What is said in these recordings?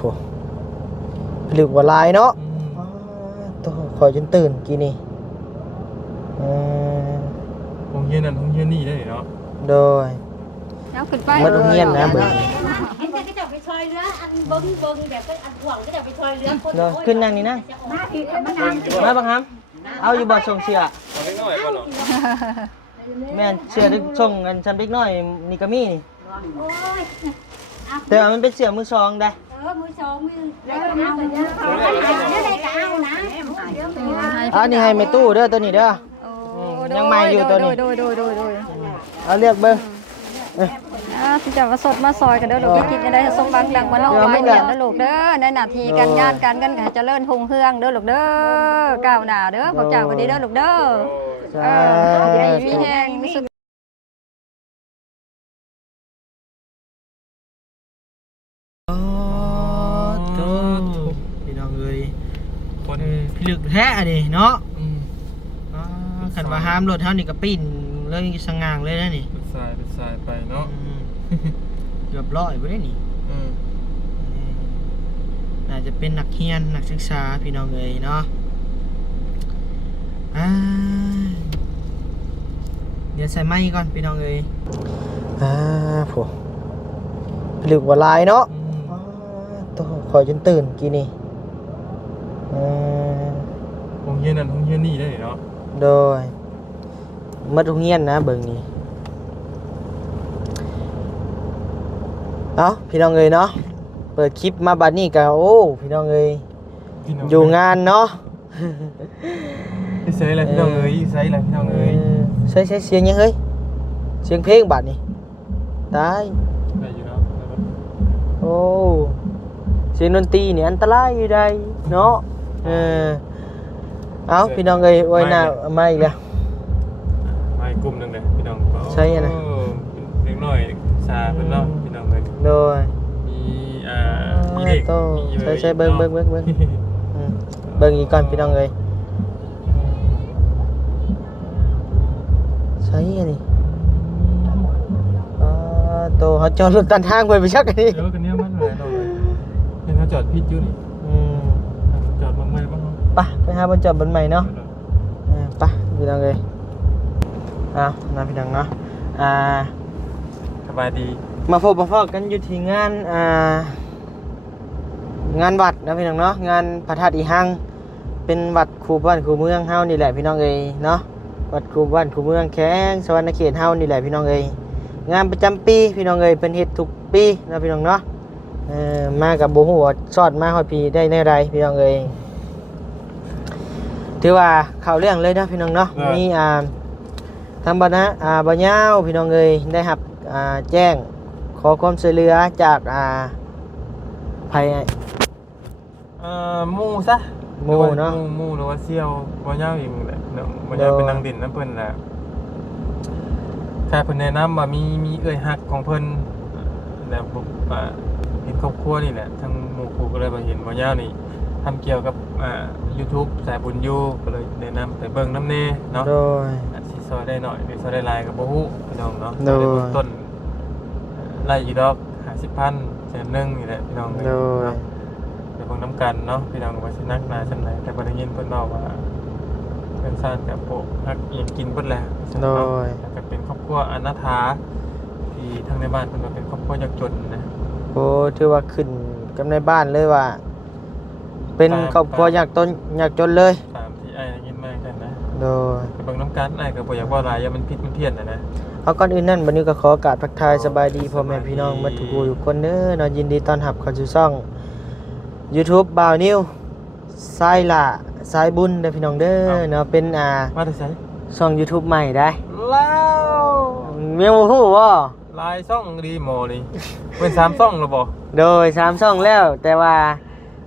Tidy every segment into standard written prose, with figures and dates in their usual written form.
ผมหลึกว่าลายเนาะตัวคอยจนตื่นกี่นี่ห้องเย็นนั่นห้องเย็นนี่ได้เนาะโดยเอาขึ้นไปมันเงียบนะเบิ่งเห็นแต่ก็จะไปซอยเรืออันเบิ้งแบบอันห่วงก็จะไปซอยเรือคน โดยขึ้นนั่งนี่นะ มาพี่มานั่ง มาบังคับเอาอยู่บ่ส่งเสื้อ เอาเล็กน้อยก่อนเนาะ แม่นเสื้อที่ส่งกันชั้นเล็กน้อยนี่ก็มีนี่ โอ้ย แต่ว่ามันเป็นเสื้อมือสองได้ มือสองมือแล้วก็เอาแล้วได้ก็เอานะ อันนี้ให้แม่ตู้เด้อตัวนี้เด้อยังใหม่อยู่ตัวนี้ โดย เอาเรียกเบิ่ง ที่จะมาสดมาซอยกันเด้อลูกกินกันได้สมบังดังมาโลกไม้เมียนเด้อลูกเด้อในหน้าที่การงานการเงินก็เจริญรุ่งเรืองเด้อลูกเด้อก้าวหน้าเด้อพวกเจ้าก็ดีเด้อลูกเด้อมีแห้งมีสุข พี่น้องเอ้ย คน พี่ลึกแท้อันนี้เนาะขันว่าห้ามรถเท่านี่ก็ปิ้นเลยสง่างเลยนะนี่ เป็นสายไปเนาะ เกือบร้อยไปได้นี่น่าจะเป็นนักเรียนนักศึกษาพี่น้องเอ้ยเนาะเดี๋ยวใส่ไม้ก่อนพี่น้องเอ้ยผมพี่ลึกว่าลายเนาะตัวคอยจนตื่นกี่นี่ห้องเย็นนั่นห้องเย็นนี่ได้เนาะโดยมัดโรงเรียนนะเบิ่งนี่เอาพี่น้องเอ้ยเนาะเปิดคลิปมาบัดนี้ก็โอ้พี่น้องเอ้ยอยู่งานเนาะใส่อะไรพี่น้องเอ้ยใส่อะไรพี่น้องเอ้ยใส่เสียงยังเฮ้ยเสียงเพลงบัดนี่ตาย ได้อยู่เนาะ โอ้เสียงดนตรีนี่อันตรายอยู่ใดเนาะเอาพี่น้องเอ้ยไว้หน้ามาอีกแล้วมาอีกกลุ่มนึงเด้พี่น้องใช่นะเล็กน้อยชาเพิ่นเนาะพี่น้องเอ้ยโดยมีมีเด็กใช่เบิ่งเบิ่งอีกก่อนพี่น้องเอ้ยใช่อันนี้โตเขาจอดรถตันทางไปชักอันนี้เดี๋ยวกันเนี้ยมันแหละเนาะเห็นเขาจอดพิษอยู่นี่จอดมาใหม่บ้างเนาะไปหาบนจอดบนใหม่เนาะไปพี่น้องเอ้ยน้าพี่น้องเนาะสบายดีมาพบมาพอกันอยู่ที่งานงานวัดนะพี่น้องเนาะงานพระธาตุอีหังเป็นวัดคูบ้านคูเมืองเฮานี่แหละพี่น้องเอ้ยเนาะวัดคูบ้านคูเมืองแข้งสวรรณเขตเฮานี่แหละพี่น้องเอ้ยงานประจำปีพี่น้องเอ้ยเป็นเฮ็ดทุกปีนะพี่น้องเนาะมากับบ่ฮู้ว่าสอดมาฮอดปีได้แนวใดพี่น้องเอ้ยถือว่าเข้าเรื่องเลยนะพี่น้องเนาะมีทางบ่ยาวพี่น้องเอ้ยได้รับแจ้งขอความช่วยเหลือจากภัยหมู่ซะหมู่เนาะหมู่หรือว่าเสี่ยวบ่ยาวอีกแหละเนาะบ่ยาวเป็นนางดินนำเพิ่นแหละแค่เพิ่นแนะนำว่ามีเอ้ยฮักของเพิ่นแล้วผมเห็นครอบครัวนี่แหละทั้งหมู่ครูก็เลยมาเห็นบ่ยาวนี่ทำเกี่ยวกับYouTube สายบุญอยู่ก็เลยแนะนำไปเบิ่งนำแน่เนาะโดยสิซอยได้หน่อยหรือซอยได้หลายก็บ่ฮู้พี่น้องเนาะโดยต้นไล่อีดอก 50,000 แสนนึงนี่แหละพี่น้องเนาะเดี๋ยวเบิ่งนำกันเนาะพี่น้องว่าสินักหนาซั่นใดแต่บ่ได้ยินเพิ่นบอกว่าเพิ่นซ่านกับโปะฮักอีกกินเบิดแล้วโดยก็เป็นครอบครัวอนาถาที่ทางในบ้านเพิ่นว่าเป็นครอบครัวยากจนนะโอ้ถือว่าขึ้นกับในบ้านเลยว่าเป็นครอบครัวยากจนเลยตามที่อ้ายได้ยินมากันนะโดยไปเบิ่งนำกันอ้ายก็บ่อยากว่าหลายอย่ามันผิดมันเพี้ยนนะเอาก่อนอื่นนั่นบัดนี้ก็ขอโอกาสทักทายสบายดีพ่อแม่พี่น้องมาทุกคนเด้อเนาะยินดีต้อนรับเข้าสู่ช่อง YouTube บ่าวนิวสายล่ะสายบุญเด้อพี่น้องเด้อเนาะเป็นมาแต่ไสช่อง YouTube ใหม่ได้แล้วแม่บ่ฮู้บ่หลายช่องดีหมอนี่เป็น3ช่องแล้วบ่โดย3ช่องแล้วแต่ว่า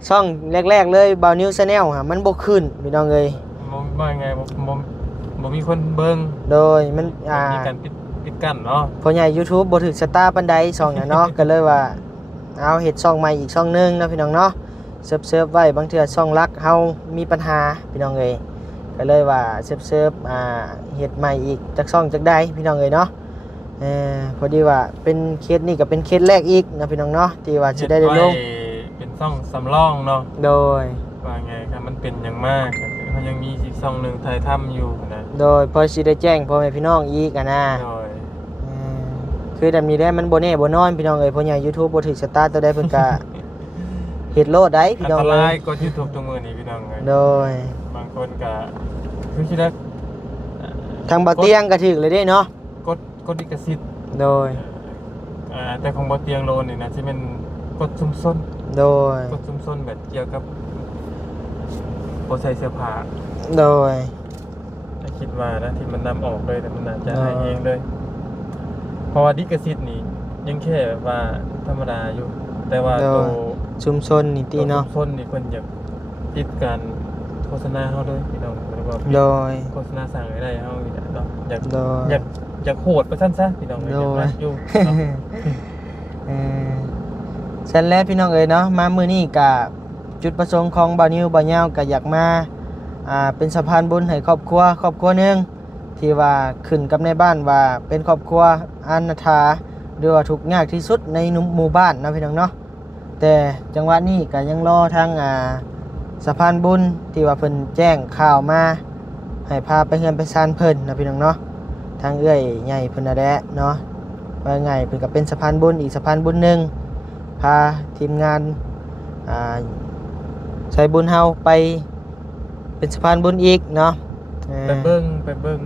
ช่องแรกๆเลยบ่าวนิว Channel มันบ่ขึ้นพี่น้องเอ้ยบ่ไงบ่มีคนเบิ่งโดยมันมีการปิดกั้นเนาะพ่อใหญ่ YouTube บ่ถึกสตาร์ปานใดช่องน่ะเนาะ ก็เลยว่าเอาเฮ็ดช่องใหม่อีกช่องนึงเนาะพี่น้องเนาะเซิร์ฟไว้บางเทื่อช่องหลักเฮามีปัญหาพี่น้องเอ้ยก็เลยว่าเซิร์ฟเฮ็ดใหม่อีกจักช่องจักใดพี่น้องเอ้ยเนาะพอดีว่าเป็นเคสนี้ก็เป็นเคสแรกอีกนะพี่น้องเนาะที่ว่าสิได้ลง เป็นซ่องสำรองเนาะ โดย ว่าไงครับมันเป็นอย่างมากเขายังมีอีกซ่องหนึ่งไทยถ้ำอยู่นะ โดยพอสิได้แจ้งพ่อแม่พี่น้องอีกอะนะ โดย อืมคือแบบนี้ได้มันบ่แน่บ่นอนพี่น้องเอ้ยเพราะใหญ่ YouTube บ่ถึกสตาร์ทตัวได้เพิ่นก็ เฮ็ดโลดได้พี่ อัน น้อง ต เอ้ ราย ย กดยูทูบตรงมือนี่พี่น้องเลย โดย บางคนก็คือคิดว่า ทางบ่เตียงก็ถึกเลยเด้เนาะ กดลิขสิทธิ์ โดย แต่ของบ่เตียงโลนนี่นะที่เป็นกดซุ่มซ่น โดย กดซุ่มซ่นแบบเกี่ยวกับบ่ใส่เสื้อผ้า โดย ถ้าคิดว่านะที่มันนำออกเลยแต่มันน่าจะให้เองเลย เพราะว่าลิขสิทธิ์นี่ยังแค่แบบว่าธรรมดาอยู่ แต่ว่าตัว ชุมชนนี่ติเนาะ ซุ่มซ่นนี่เพิ่นอยากติดการโฆษณาเฮาเลยพี่น้องหรือว่า โดย โฆษณาสั่งให้ได้เฮาอีกแล้วเนาะอยาก โดย อยากโหดไปซั่นซะพี่น้องอยากรักอยู่เนาะ เออฉันแล้วพี่น้องเอ๋ยเนาะมามื้อนี้ก็จุดประสงค์ของบ่าวนิวบ่าวยาวก็อยากมาเป็นสะพานบุญให้ครอบครัวหนึงที่ว่าขึ้นกับในบ้านว่าเป็นครอบครัวอนาถาหรือว่าทุกข์ยากที่สุดในหมู่บ้านนะพี่น้องเนาะแต่จังหวะนี้ก็ยังรอทางสะพานบุญที่ว่าเพิ่นแจ้งข่าวมาให้พาไปเฮือนไปซานเพิ่นนะพี่น้องเนาะทางเอื้อยใหญ่เพิ่นน่ะแหละเนาะ ว่าไงเพิ่นก็เป็นสะพานบุญอีกสะพานบุญหนึ่งพาทีมงานใช้บุญเฮาไปเป็นสะพานบุญอีกเนาะ ไปเบิ่ง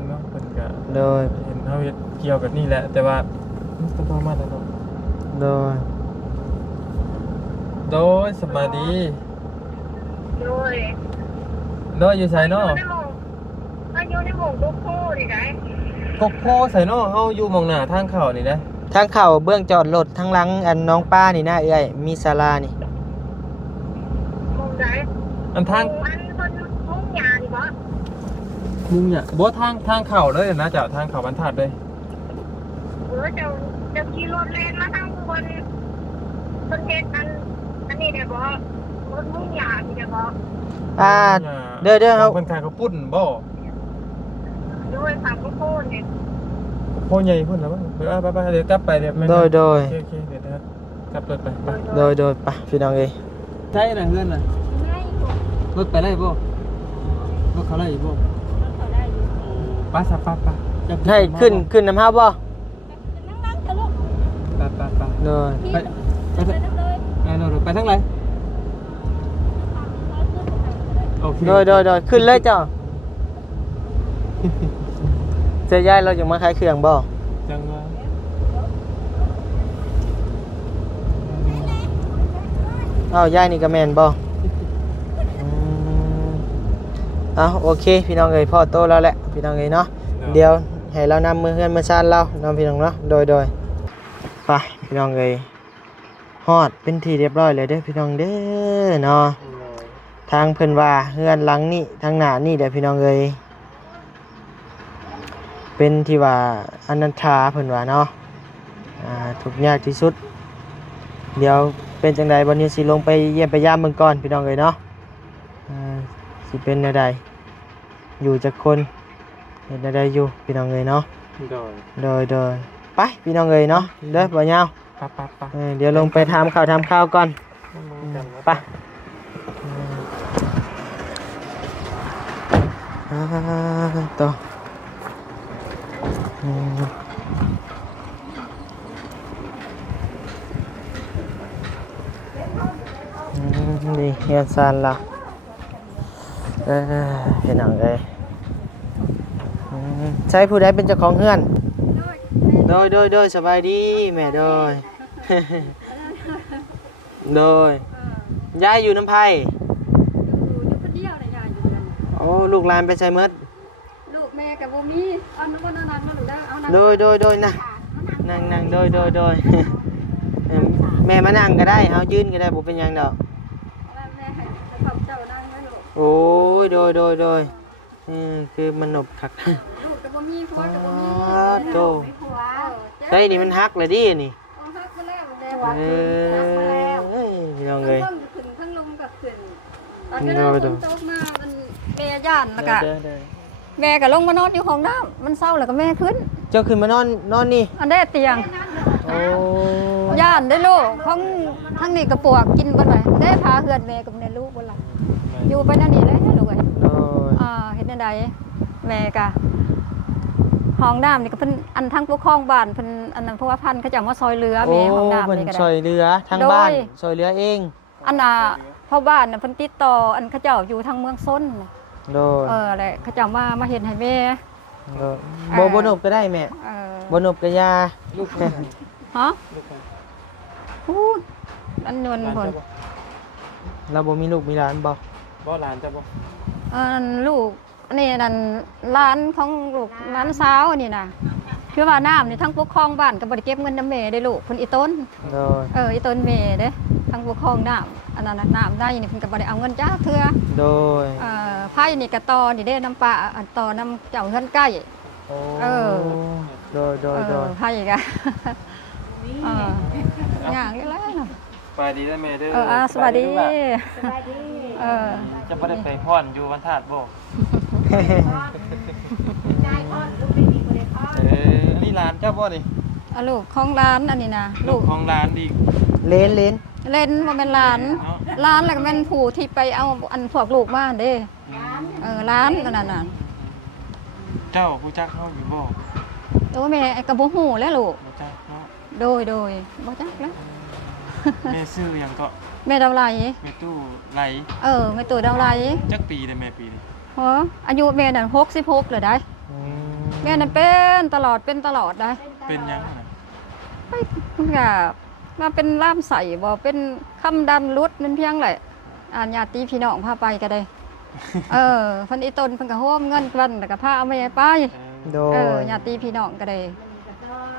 เนาะเพิ่นก็ โดย เห็นเฮาเฮ็ดเกี่ยวกับนี่แหละ แต่ว่าต้องพอมาแล้วเนาะ โดย โดยสบายดี โดย โดยอยู่ไสเนาะ อายุในหมู่ตุ๊กคู่ดิไง กกโพไสเนาะเฮาอยู่หม่องหน้าทางเข้านี่นะ ทางเข้าเบื้องจอดรถทางหลังอันน้องป้านี่นะเอ้ยมีศาลานี่ หมู่ไหน อันทาง อันคนมุ่งยาดิบ่ มุงเนี่ยบ่ทางเข้าเลยนะเจ้าทางเข้าบรรทัดเลย จะขี่รถเลนมาทางคนเทศอันนี้เดี๋ยวบ่คนมุ่งยาดิเดี๋ยวบ่ เด้อเฮา เพิ่นขายข้าวปุ้นบ่ ด้วยฝั่งตุ๊กคู่เนี่ย โพใหญ่พุ่นแล้วบ่ไปเดี๋ยวกลับไปเดี๋ยวแม่ โดย โอเคเดี๋ยวนะครับกลับรถไป โดยไปพี่น้องเอ้ย ใช่น่ะเฮือนน่ะ ไม่ผม รถไปได้บ่รถเขาได้บ่ เขาได้อยู่ ป้าซะป้า ให้ขึ้นน้ำเฮาบ่ นั่งๆทะลุ ไป โดย ที่ไปเลย ไปทางไหนโอเค โดยขึ้นเลยเจ้าเจอยายเราจะมาขายเครื่องบ่ จังว่า อ้าวยายนี่ก็แม่นบ่โอเคพี่น้องเอ้ยพ่อโตแล้วแหละพี่น้องเอ้ยเนาะเดี๋ยวให้เรานำมือเฮือนมือซานเราน้องพี่น้องเนาะโดยไปพี่น้องเอ้ยฮอดเป็นที่เรียบร้อยเลยเด้อพี่น้องเด้อเนาะทางเพิ่นว่าเฮือนหลังนี้ทางหน้านี่เด้อพี่น้องเอ้ยเป็นที่ว่าอนันทาเพิ่นว่าเนาะทุกข์ยากที่สุดเดี๋ยวเป็นจังไดบัดนี้สิลงไปเยี่ยมไปยามเบิ่งก่อนพี่น้องเอ้ยเนาะสิเป็นแนวใดอยู่จักคนเฮ็ดแนวใดอยู่พี่น้องเอ้ยเนาะโดยไปพี่น้องเอ้ยเนาะเด้อบ่ยาว ไป เดี๋ยวลงไปทำข้าวก่อนไปต่อนี่เฮียนซานละเห็นหนังเลยใช่ผู้ใดเป็นเจ้าของเฮือนโดยสบายดีแม่โดย โดยยายอยู่น้ำไผ่ อยู่คนเดียวน่ะยายอยู่นั่น โอ้ลูกหลานไปใส่เมด ลูกแม่ก็บ่มีเอาน้ำมันนั่งมาลูกเด้อเอานั่ง โดยนะนั่งโดย แม่มานั่งก็ได้เอายืนก็ได้บ่เป็นหยังดอก แม่ให้เขาเจ้านั่งไว้ลูก โอ้ยโดยคือมันหนบคัก ลูกก็บ่มีผัวก็บ่มี โต ผัว เฮ้ยนี่มันฮักเลยดินี่ เอาฮักมาแล้วแม่ว่า พี่น้องเลย เพิ่งขึ้นเพิ่งลงกับขึ้นตอนที่เราฝนตกมามันแม่ย่านแล้วก็แม่ก็ลงมานอนอยู่ห้องน้ำมันเศร้าแล้วก็แม่ขึ้น เจ้าขึ้นมานอนนี่ อันได้เตียง โอ้ ย่านได้ลูกของ ทั้งนี้กระปวกกินเบ่ไหวได้พาเฮือนแม่กับแม่ลูกบ่ล่ะอยู่ไปนั่นนี่แหละลูกเอ้ย โดย เฮ็ดจังไดแม่ก็ห้องน้ำนี่ก็เพิ่นอันทั้งปกครองบ้านเพิ่นอันนั้นเพราะว่าพันเขาจะเอามาซอยเรือแม่ห้องน้ำ เพิ่น นี่ก็ ช่ ได้ วยเหลือทางบ้าน โดย ช่วยเหลือเอง อันน่ะพ่อบ้านน่ะเพิ่นติดต่ออันเขาเจ้าอยู่ทางเมืองซ้นน่ะ โดย แหละเขาเจ้ามาเฮ็ดให้แม่ โดยบ่นบก็ได้แม่ เออ บ่นบก็ยา ลูกใคร ฮะ ลูกใคร พูดอันนวล หลาน ผล เจ้าบ่ เราบ่มีลูกมีหลานบ่ บ่หลานเจ้าบ่ ลูกนี่นั่นร้านของลูกร้านสาวนี่นะคือว่าน้ำนี่ทั้งปกครองบ้านก็บ่ได้เก็บเงินน้ำเมได้ลูกเพิ่นอีต้น โดย อีต้นเมเด้ทั้งปกครองน้ำอันนั้นน่ะน้ำได้นี่เพิ่นก็บ่ได้เอาเงินจ้าเทื่อ โดย ไผ่นี่ก็ต่อนี่เด้น้ำปลาอันต่อน้ำเจ้าเฮือนใกล้ โอ้ เออ โดยโดยโดย ไผ่ก็อย่างนี้แหละ สวัสดีได้แม่เด้อ สวัสดี ลูกหลาน สบายดี จะบ่ได้ไปพรอยู่วันธาตุบ่ ยายพ่อลูกไม่มีคนเลยพ่อ อันนี้หลานเจ้าบ่นี่ ลูกของร้านอันนี้นะ ลูกของหลานอีก เลนเลน เล่นบ่แม่นร้าน เนาะ ร้านแล้วก็แม่นผู้ที่ไปเอาอันพวกลูกมาเด้ร้านนั่นน่ะ เจ้าผู้จักเฮาอยู่บ่ โอ้แม่ก็บ่ฮู้แล้วลูก บ่จักเนาะ โดยบ่จักแล้ว แม่ซื้อหยังก็ แม่ดาวไหล แม่ตู้ไหล แม่ตัวดาวไหล จักปีได้แม่ปีนี้ อายุแม่นั่น66เลยได้ อื แม่นั่นเป็นตลอดได้ เป็นหยังน่ะ มันก็มาเป็นล่ามใส่บ่เป็นคำดันรุดนั่นเพียงแหละญาติพี่น้องพาไปก็ได้เพิ่นอีตนเพิ่นก็โฮมเงินกันแล้วก็พาเอาแม่ไป โดย ญาติพี่น้องก็ได้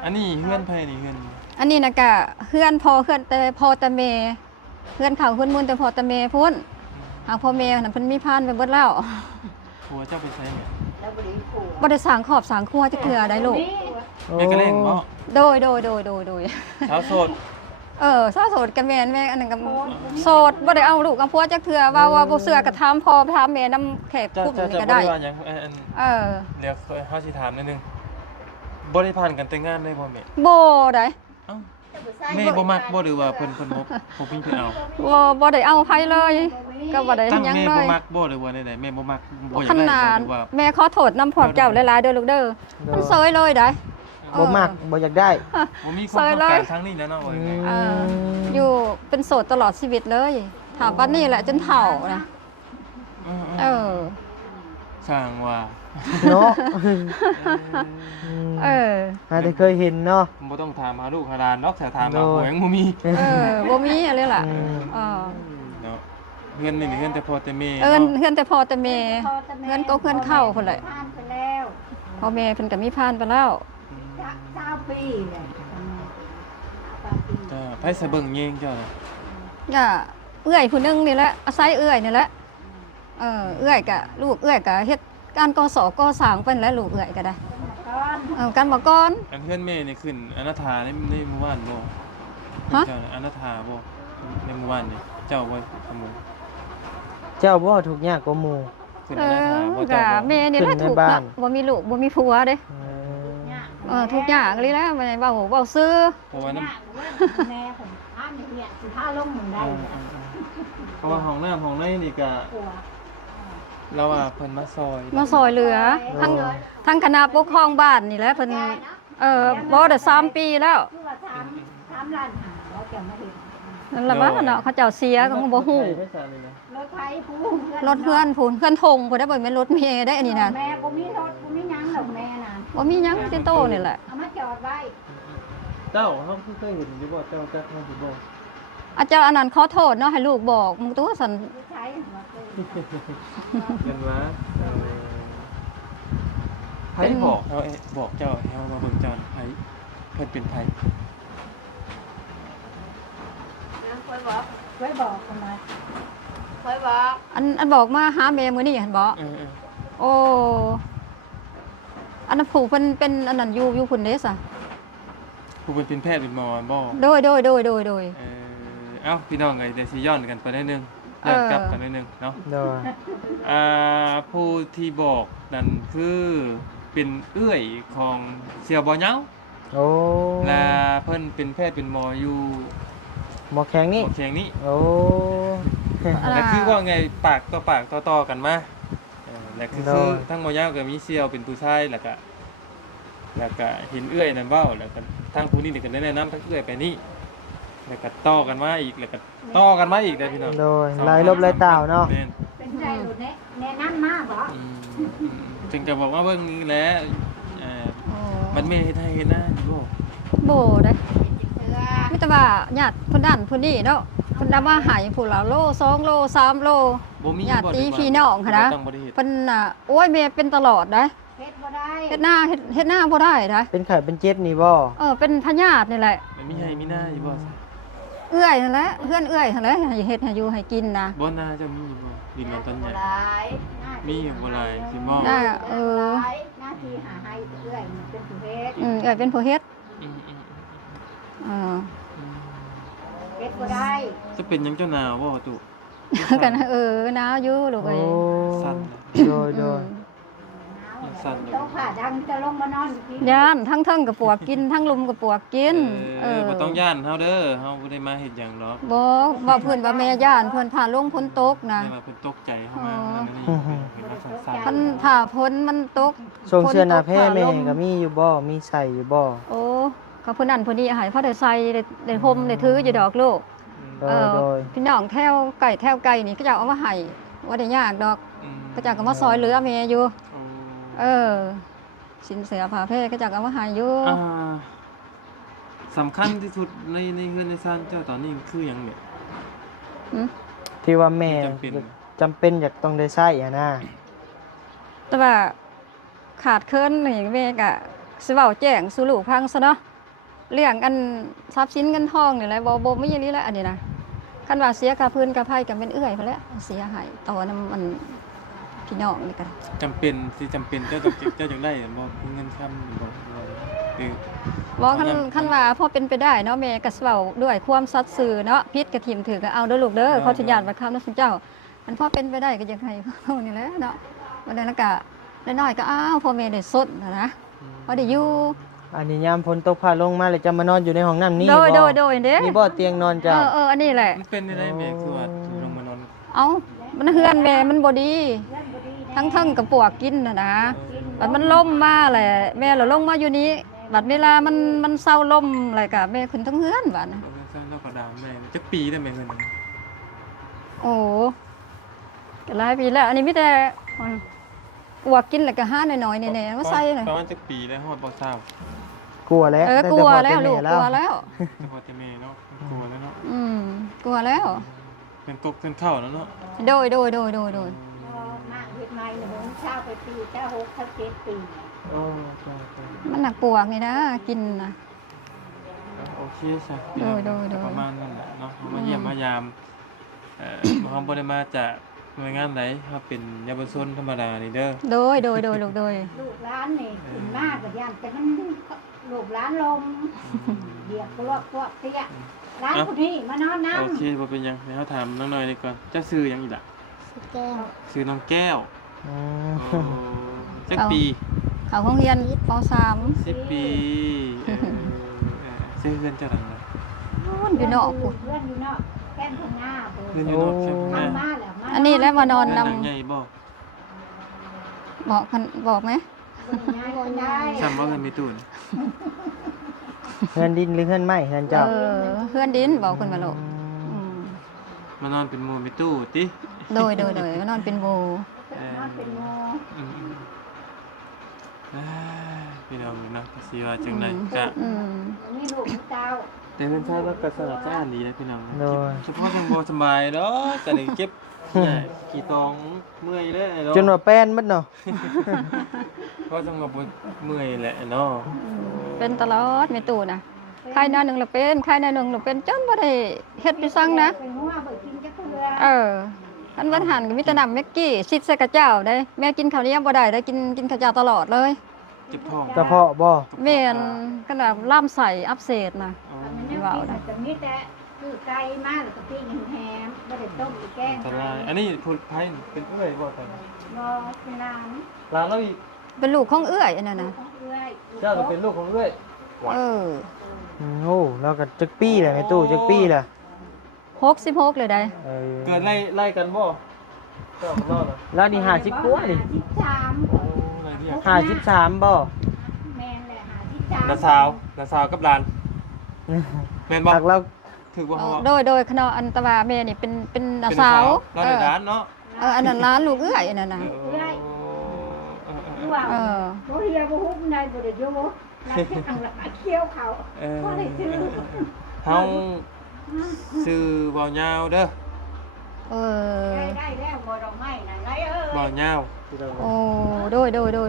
อันนี้เฮือนไผนี่เฮือน อันนี้นะกะเฮือนพอเฮือนแต่พอแต่เมเฮือนเขาเฮือนมุนแต่พอแต่เมพุ่นหางพ่อเมน่ะเพิ่นมีพานไปเบิดแล้ว ผัวเจ้าไปใช้เนี่ย บ่ได้สร้างขอบสร้างครัวจักเทื่อได้ลูก แม่ก็เล่งบ่ โดย สาวโสด สาวโสดกับแม่นแม่อันนั้นก็โสดบ่ได้เอาลูกเอาผัวจักเทื่อว่าบ่เชื่อก็ถามพ่อถามแม่นำแขก เจ้าก ลุ่ม เจ้า นี่ เจ้า ก็ บ่ ได้ ได้ว่าหยังอัน เดี๋ยวเฮาสิถามนิดนึงบ่ได้ผ่านกันแต่งงานเลยบ่แม่ บ่ได้ เอ้าแม่บ่มักบ่หรือว่าเพิ่นบ่มีเพิ่นเอา บ่ได้เอาไผเลย ก็บ่ได้ ตั้ง หยัง แม่ เล บ่ ย มักบ่หรือว่าใดๆแม่บ่มักบ่อยา ข กได้ นา บ่ ด หรือว่า แม่ขอโทษนำพวกเจ้าหลายๆเด้อลูกเด้อมันเซยเลยได้ บ่มักบ่อยากได้ บ่มีความต้องการทางนี้แล้วเนาะว่าไง อยู่เป็นโสดตลอดชีวิตเลยถามว่านี่แหละจนเฒ่านะเออ สร้างว่า เนาะ เออ อาจจะเคยเห็นเนาะ บ่ต้องถามหาลูกหาหลานเนาะแต่ถามหาผัวยังบ่มี บ่มีอะไรล่ะ อืม เนาะเฮือนนี่เฮือนแต่พ่อแต่แม่ เอิ้น เนาะ เฮือนแต่พอแต่แม่เฮือนก็เฮือนเข้าพุ่นแหละ ผ่านไปแล้ว พ่อแม่เพิ่นก็มีพานไปแล้ว 9 ปีเลย จ้าไผสะเบิ่งแยงเจ้าน่ะ ก็เอื้อยผู้หนึงนี่แหละอาศัยเอื้อยนี่แหละเอื้อยก็ลูกเอื้อยก็เฮ็ดการก่อสร้างก่อสร้างเพิ่นแหละลูกเอื้อยก็ได้การบ่ก่อน อันเฮือนแม่นี่ขึ้นอนาถาในหมู่บ้านบ่ ฮะ เจ้าน่ะอนาถาบ่ในหมู่บ้านนี่เจ้าบ่ขโมย เจ้าบ่ถูกข์ยากกว่าหมู่ ขึ้นอนาถาบ่ ก็ เจ้าบ่ แม่นี่แหละ ขึ้นใน ถูก บ้าน บ่มีลูกบ่มีผัวเด้ ทุกอย่างเลยแล้วมันเบาซื้อ เพราะว่าน้ำ แม่ผมอ้าเนี่ยสิพาลงเหมือนได้ เพราะว่าห้องน้ำห้องในนี่ก็ กลัว เราว่าเพิ่นมาซอย มาซอยเหลือทั้งคณะปกครองบ้านนี่แหละเพิ่นบ่ได้3ปีแล้ว คือว่า3ล้านหาแล้วแกมาเห็น นั่นล่ะว่าเนาะเขาเจ้าเสียก็บ่ฮู้ รถไฟผู้ รถเพื่อนพูนเพื่อนทงบ่ได้บ่แม่นรถเมย์ได้อันนี้น่ะ แม่บ่มีรถบ่มีหยังหรอกแม่น่ะ บ่มีหยังติโตนี่แหละ เอามาจอดไว้ เจ้าเฮาเคยเห็นอยู่บ่เจ้าจักเฮาสิบ่ อาจารย์อันนั้นขอโทษเนาะให้ลูกบอกมึงตัวสัน ใช้หัวเกิน เงินว่าไผบอกเฮาบอกเจ้าให้เฮามาเบิ่งเจ้าไผเพิ่นเป็นไผ ไว้บอกกันมาไว้บอก อันบอกมาหาแม่มื้อนี้หั่นบ่ เออ โอ้อันนั้นผู้เพิ่นเป็นอันนั้นอยู่พุ่นเด้ซะ ๆผู้เป็นแพทย์เป็นหมอบ่ โดย เอ้าพี่น้องเอ้ยเดี๋ยวสิย้อนกันไปนิดนึงย้อนกลับกันนิดนึงเนาะ โดย ผู้ที่บอกนั่นคือเป็นเอื้อยของเสี่ยวบ่เหยา โอ้ และเพิ่นเป็นแพทย์เป็นหมออยู่ หมอแข็งนี่ หมอแข็งนี่ โอ้ แล้วคือว่าไงปากต่อกันมาแล้วคือ โดย ทั้งหมอยาวกับมีเซียวเป็นผู้ชายแล้วก็เห็นเอื้อยนั่นเว้าแล้วก็ทั้งผู้นี้นี่ก็แนะนำทั้งเอื้อยไปนี่แล้วก็ต่อกันมาอีกแล้วก็ต่อกันมาอีกได้อพี่น้อง โดยลายลบลายตาวเนาะ แม่น เป็นใจหลุดแนะนำมาบ่ จึงจะบอกว่าเบิ่งนี้แหละมันไม่เฮ็ดให้เห็นหน้าอยู่บ่ โบได้ เสือ ไม่แต่ว่าญาติคนนั้นคนนี้เนาะคนดาว่าหายผู้ละโล2โล3โล บ่มี ญาติพี่น้องค่ะนะ ต้องบ่ได้เฮ็ด เพิ่นน่ะโอ้ยแม่เป็นตลอดได้ เฮ็ดบ่ได้ เฮ็ดหน้าบ่ได้ได้ เป็นไข่เป็นเจ็บนี่บ่ เป็นพญาตินี่แหละ มันมีให้มีหน้าอยู่บ่ เอื้อยนั่นแหละเพื่อนเอื้อยนั่นแหละให้เฮ็ดให้อยู่ให้กินนะ บ่น่าจะมีอยู่บ่ดินมันต้นใหญ่ หลายหน้า มีอยู่บ่หลายสิบ่ ได้หน้าที่หาให้เอื้อยมันเป็นผู้เฮ็ด เอื้อยเป็นผู้เฮ็ด อืม เออ เฮ็ดบ่ได้ จะเป็นหยังเจ้าหนาวบ่ตุ กันหนาวอยู่ลูก โอ้ เอ้ย สั่น โดยโดย สั่น ต้องผ่าดังจะลงมานอนกิน ย่านทั้งเทิงกับปวกกินทั้งลุมกับปวกกิน บ่ต้องย่านเฮาเด้อเฮาบ่ได้มาเฮ็ดหยังหรอก บ่ว่าเพิ่นว่าแม่ย่านเพิ่นผ่าลงพ้นตกนะ แต่ว่าเพิ่นตกใจเฮามาอันนี้เห็นว่าสั่น เพิ่นผ่าพ้นมันตก ทรงเสื้อหน้าแพ้แม่ ฝนตก ก็มีอยู่บ่มีใส่อยู่บ่ โอ้ก็เพิ่นนั่นเพิ่นนี่ให้พอได้ใส่ได้ห่มได้ถืออยู่ดอกลูก โดยโดย พี่น้องแถวไก่นี่ก็จะเอามาให้ว่าได้ยากดอกก็จะก็มาซอยเหลือแม่อยู่สินเสือผ้าแพร่ก็จะเอามาให้อยู่ สำคัญที่สุดในเฮือนในซ่านเจ้าตอนนี้คือหยังเนี่ย ที่ว่าแม่ จำเป็น จำเป็นอยากต้องได้ใช้อ่ะนะ แต่ว่าขาดเคินนี่แม่ก็สิเว้าแจ้งสู่ลูกฟังซะเนาะเรื่องอันทรัพย์สินเงินทองนี่แหละบ่มีอีหลีแล้วอันนี้นะคันว่าเสียค่าพื้นค่าไผก็เป็นเอื้อยพุ่นแหละเสียหายต่อนำมันพี่น้องนี่ก็ จำเป็นสิจำเป็นเจ้าจังได้บ่เงินค้ำบ่คือ บ่คันว่าพอเป็นไปได้เนาะแม่ก็สิเว้าด้วยความสัตย์ซื่อเนาะผิดก็ทิ่มถือก็เอาเด้อลูกเด้อขออนุญาตว่าคำนะคุณเจ้ามันพอเป็นไปได้ก็ยังให้เฮานี่แหละเนาะวันนั้นก็น้อยๆก็อ้าวพ่อแม่ได้สดนะพอได้อยู่ อันนี้ยามฝนตกผ่าลงมาแล้วจะมานอนอยู่ในห้องน้ำนี่ โด บ่ ยเด้ นี่บ่เตียงนอนเจ้า อันนี้แหละ มันเป็นได้แม่คือว่าลงมานอน เอ้ามันเฮือนแม่มันบ่ดี ทั้งเทิงกับปวกกินนะบัดมันล่มมาแหละแม่เราลงมาอยู่นี้บัดเวลามันเศร้าล่มอะไรกะแม่ขึ้นทั้งเฮือนบัดนะ เราก็ดามแม่จักปีได้แม่เงิน โอ้ก็หลายปีแล้วอันนี้มีแต่ปวกกินแล้วก็หาหน่อยๆแน่ๆมาใส่เลย ประมาณจักปีแล้วฮอดบ่ทราบ กลัวแล้ว กลัวแล้วลูกกลัวแล้ว แต่พอแต่แม่เนาะกลัวแล้วเนาะ กลัวแล้ว เป็นตกเป็นเข้าแล้วเนาะ โดย มากเฮ็ดใหม่เนี่ยมันเช้าไปปีเช้า6ถ้า7ปี โอ้ใช่ มันหนักปวกนี่นะกินนะ โอเคซะ โดย ประมาณนั้นแหละเนาะมาเยี่ยมมายามเฮาบ่ได้มาจากหน่วยงานใดเฮาเป็นเยาวชนธรรมดานี่เด้อ โดยลูกโดย ลูกหลานนี่ขึ้นมากก็ย่านแต่มันลูกหลานลมเดียกพวกเตี้ยหลานผู้นี้มานอนนำ โอเคบ่เป็นหยังเดี๋ยวเฮาถามน้องหน่อยดีก่อนเจ้าชื่อหยังอีกล่ะ แก้ว ชื่อน้องแก้ว อืม จักปี เขาห้องเรียนป 10 ปีชื่อเพื่อนเจ้าหลังเลย .3 อยู่นอกพุ่น เพื่อนอยู่เนาะแก้มข้างหน้าเพิ่น เพื่อนอยู่นอกใช่ไหม มาแล้วมา อันนี้แล้วมานอน หลั นำ งใหญ่บ่ บอกไหม ย้ายคนได้ ซ้ำบ่เคยมีตู้น เฮือนดินหรือเฮือนไม้เฮือนเจ้า เพื่อนดินบอกคนมาโลก มานอนเป็นหมู่มีตู้ติ โดยนอนเป็นโบ นอนเป็นโม อืมพี่น้องเนาะสิว่าจังไดก็ นี่ลูกเจ้า แต่เพิ่นชายว่าก็สลัดจ้านดีนะพี่น้อง โดย เฉพาะจังบ่สบายเนาะก็ได้เก็บกี่ตองเมื่อยเด้อเนาะ จนว่าแป้นเบิดเนาะ เพราะจังว่าบ่เมื่อยแหละเนาะ เป็นตลอดไม่ตู่นะใครหน้าหนึ่งเราเป็นใครหน้าหนึ่งเราเป็นจนบ่ได้เฮ็ดไปสั่งนะ เป็นหัวเบิกกินจะเพื่อ อันวันหันก็มีแต่น้ำเมกกี้ซิดใส่กระเจ้าได้แม่กินข้าวเหนียวบ่ได้กินข้าวเจ้าตลอดเลย เจ็บท้อง กระเพาะบ่ แม่นขนาดล่ามใส่อักเสบนะ อ๋อ มันเนี่ยแต่มีแต่คือไก่มาแล้วก็ปิ้งแฮมบ่ได้ต้มหรือแกง อันตรายอันนี้พูดไผเป็นเอ้อยบ่ตอนนี้ บ่เป็นร้าน หลานเราอีก เป็นลูกของเอื้อยอันนั้นนะ เอื้อย เจ้าก็เป็นลูกของเอ้อย เออ โอ้แล้วก็จักปีแหละแม่ตู้จักปีแหละ 66เลยได้ เกิดไล่กันบ่เจ้ามันรอดเหรอ แล้วนี่50กว่าดิ 53 โอ้อะไรเนี่ย 53บ่ แม่นแหละ53 นาสาวกับหลานแม่นบ่ หักเรา ถือบ่ เอ ฮอ อโดยคณะอันตะวาแม่นี่เป็นน้า เป็น สาว เราในร้านเนาะ อันนั้นร้านลูกเอื้อยอันนั้นน่ะ ว่า เออ บ่เฮียบ่ฮุบได้บ่ได้อยู่รักจังละเคี้ยวเขาบ่ได้ซื้อ เฮาซื้อบ่ยาวเด้อ เออ ได้แล้วบ่ดอกไม้นั่นไรเอ้ย บ่ยาว โอ้โดย ได้แล้ว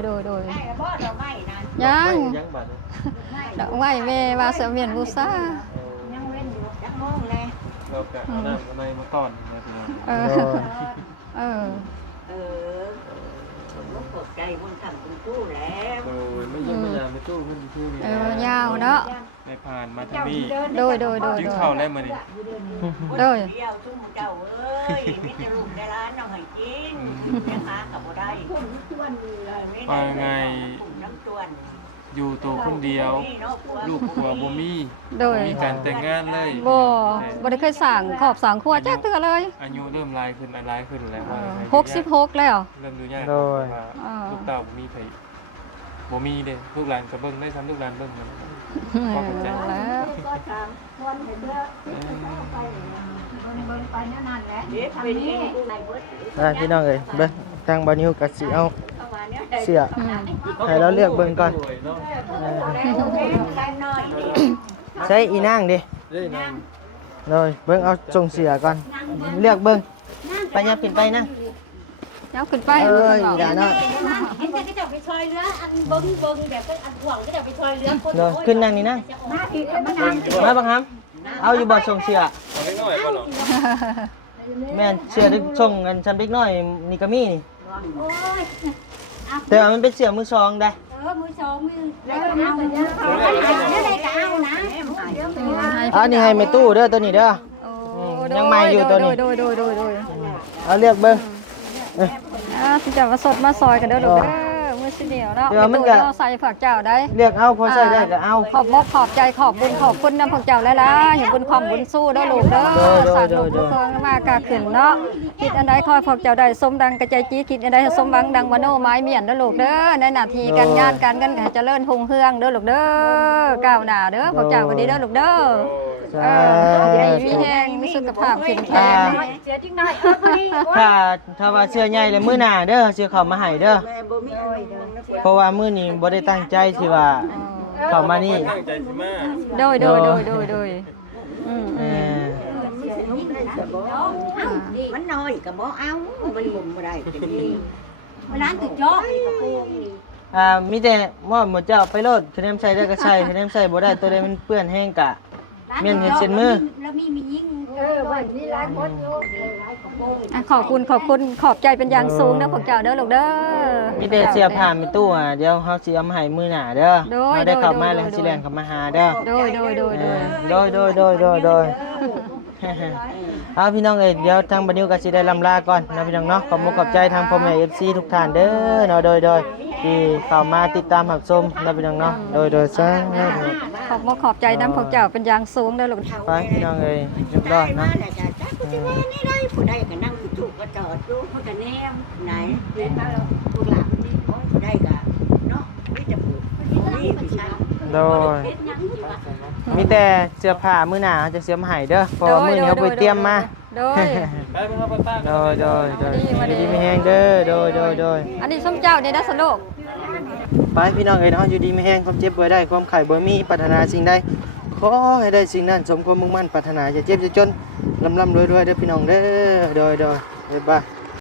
บ่ดอกไม้นั่น ยัง ยังบัด ดอกไม้แม่ว่าเสมียนบูชา ยังเว้นอยู่จักโมงเลย เราก็เอาน้ำในมาต้อนนะพี่น้อง เออเออ ลูกปกใจบนขังคุณกู้แล้ว โอ้ยไม่ยังไม่ยามไม่ตู้เพิ่นชื่อนี่ เออยาวเนาะ ไม่ผ่านมาทางนี้ โดย กินข้าวได้มื้อนี้ โดย เดียวชุ่มเจ้าเอ้ยมีแต่ลูกในร้านเอาให้กินนะคะกับบ่ได้น้ำตวน อยู่ตัวคนเดียว ลูกผัวบ่มี โดย มีการแต่งงานเลย บ่ได้เคยสั่งขอบสั่งครัวจักเทื่อเลย อายุเริ่มหลายขึ้นแล้วว่า 66แล้ว เริ่มดูยาก โดย ว่าลูกเต้าบ่มีไผบ่มีเด้ลูกหลานก็เบิ่งได้ซ้ำลูกหลานเบิ่งมัน แล้ว ก็ถามคนเห็นเด้อไปเบิ่งไปนั่นแหละทำนี้ในเบิด พี่น้องเอ้ยเบิ่งทางบ่นิวก็สิเอาเสื้อ อืม ให้เราเลือกเบิ่งก่อนใช้อีนางดิเลยเบิ่งเอาส่งเสื้อก่อนเลือกเบิ่งไปยับขึ้นไปนะ แล้วขึ้นไป เอ้ยอย่าเนาะ เห็นแต่ก็จะไปช่วยเรืออันเบิ้งแบบก็อันห่วงก็จะไปช่วยเรือคน เลยขึ้นนั่งนี่นะ มาอีกมันนั่ง มาบังคับเอาอยู่บ่ส่งเสื้อ เอาเล็กน้อยบ่เนาะ แม่นเสื้อที่ส่งกันชั้นเล็กน้อยนี่ก็มีนี่ โอ้ย แต่ว่ามันเป็นเสื้อมือสองได้ มือสองมือ แล้วเอา อะไรก็เอานะ อันนี้ให้แม่ตู้เด้อตัวนี้เด้อ ยังใหม่อยู่ตัวนี้ โดย เอาเลือกเบิ่ง สิจะมาสดมาซอยกันเด้อลูกเด้อมื้อสิเดียวเนาะ เดี๋ยวมันก็ ใส่ผักเจ้าได้ เลือกเอาพอใส่ได้ก็เอา ขอบมกขอบใจขอบบุญขอบคุณน้ำผักเจ้าหลายๆอย่าบุญความบุญสู้เด้อลูกเด้อสาธุทุกคนมากาขึ้นเนาะคิดอันใดคอยผักเจ้าได้สมดังกระใจจี้คิดอันใดสมหวังดังมโนไม้เมียนเด้อลูกเด้อในหน้าที่การงานการเงินก็ให้เจริญรุ่งเรืองเด้อลูกเด้อก้าวหน้าเด้อผักเจ้าก็ดีเด้อลูกเด้อ สา มี ธุ แห้งมีสุขภาพแข็งแรง เสียจริงหน่อยถ้าว่าเสื้อใหญ่แล้วมื้อหน้าเด้อเสื้อเข้ามาให้เด้อ แม่บ่มีอ้อยเด้อ เพราะว่ามื้อนี้บ่ได้ตั้งใจสิว่าเข้ามานี่ ตั้งใจสิมา โดยอืม เออ มันน้อยก็บ่เอามันหมุนบ่ได้เป็นนี่ ร้านตึกจ๊อก มีแต่ว่าหมดเจ้าไปโลดคะแนนใส่ได้ก็ใส่คะแนนใส่บ่ได้ตัวใดมันเปื้อนแห้งกะ เมียนเห็ดเส้นมือ แล้วมียิง ว่ามีหลายคนอยู่หลายคน ขอบคุณขอบใจเป็นอย่างสูงเด้อผักเจ้าเด้อลูกเด้อ มีแต่เสื้อผ้าในตู้เดี๋ยวเฮาสิเอามาให้มื้อหน้าเด้อ โดย เฮาได้เข้ามา โดย แล้วสิแล่นเข้ามาหาเด้อ โดย โดยเอาพี่น้องเอ้ยเดี๋ยวทางบัดนิวก็สิได้ลำลาก่อนนะพี่น้องเนาะขอบคุณขอบใจทางพ่อแม่ FC ทุกท่านเด้อเนาะโดยที่เข้ามาติดตามรับชมนะพี่น้องเนาะโดยซะ ขอบใจน้ำผักเจ้าเป็นอย่างสูงเด้อลูก ไปพี่น้องเอ้ยเรียบร้อยเนาะ มาแล้วจ้ะกูสิว่านี่ได้ผู้ใดก็นั่งอยู่จุกก็จอดอยู่มันก็แนมไหนเล่นมาแล้วลูกหลานนี่โอ้ยผู้ใดก็เนาะมีแต่ผู้นี่พี่ชาย โดยมีแต่เสื้อผ้ามื้อหน้าจะเสื้อมาให้เด้อเพราะว่ามื้อนี้เฮาไปเตรียมมา โดย ไปเบิ่งเอาปลาตา โดยดีมีแฮงเด้อโดย อันนี้ส้มเจ้าเนี่ยนะสโลก ไปพี่น้องเอ้ยเนาะอยู่ดีมีแฮงความเจ็บบ่ได้ความไข้บ่มีปรารถนาสิ่งใดขอให้ได้สิ่งนั้นสมความมุ่งมั่นปรารถนาอย่าเจ็บอย่าจนร่ำรวยๆเด้อพี่น้องเด้อโดยบ๊ายบาย